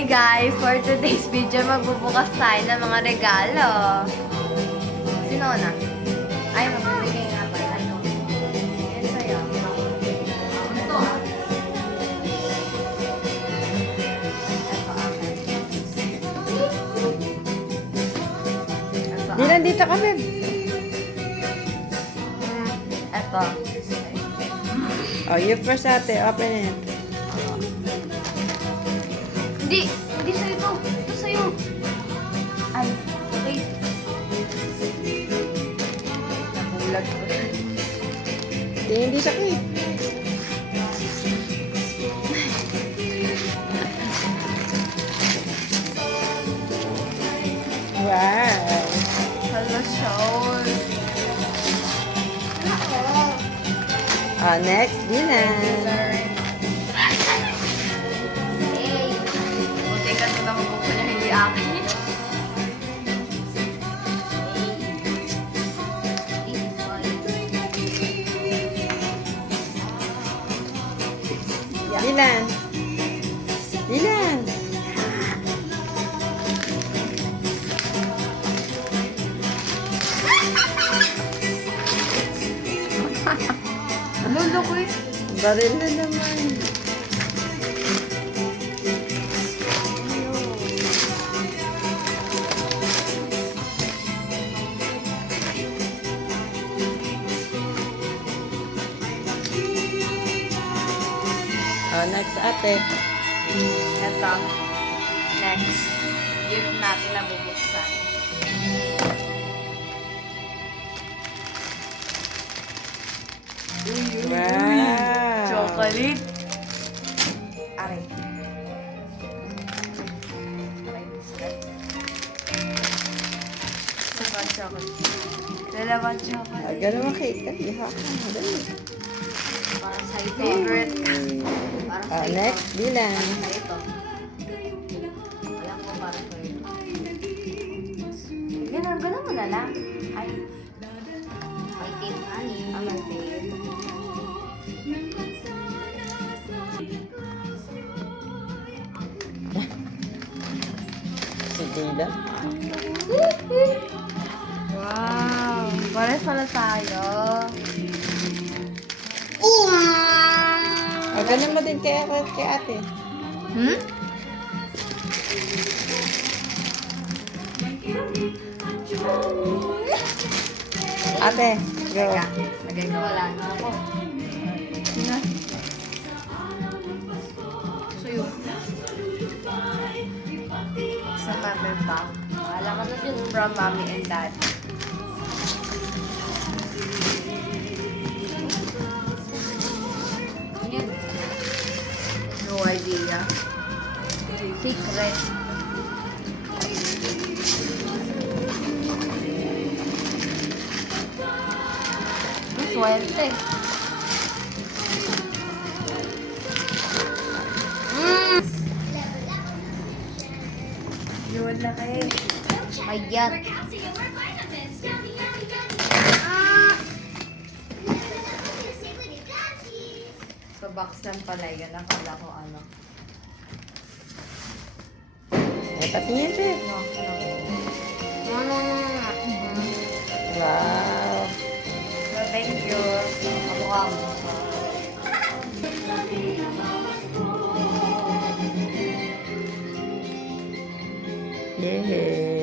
Hi guys! For today's video, magbubukas tayo ng mga regalo. Sino na? Ay, magbibigay nga pala. Ano? Yan sa'yo. Ito ah. Ito akin. Ito Di nandito ka, Beb. Ito. Oh, you first ate. Open it. Hindi! Hindi sa'yo ito! Ito sa'yo! Ay, wait. Nabulag ko. Hindi sakit. Wow. Hala, shower. Oh, next, Dinan. Hey! Buti ka na mabuksan niya, hindi akin. Dinan. Dinan. Lolo ko eh. Baril na naman. Oh, next ate. Ito. Next. Gift natin na bubuksan. Wow. Chocolate. Aray. Aray, biscuit. Saka chocolate. Dalawang chocolate. Ganun cake. Iha ka. Dali. Para sa'yo favorite. Para Oh, sa'yo. next, Dilan. Para ito. Alam ko para sa'yo. Ganun mo na lang. Ay. May tape, honey. Ah, may tape. Si Dilan. Wow! Pares pala tayo. Oh, ganun mo din kay ate. Hmm? Ate, go. Teka, lagay ko wala na ako. Sino? Sa'yo. Sa natin ba? Wala ka na dyan from mommy and dad. Yan. No idea. Secret. Swerte. Yun na kayo. Mayat. Sa box lang pala yun. Akala ko ano. Eh, patingin, Beb. No. Wow. So, thank you. Kamukha mo. Yay.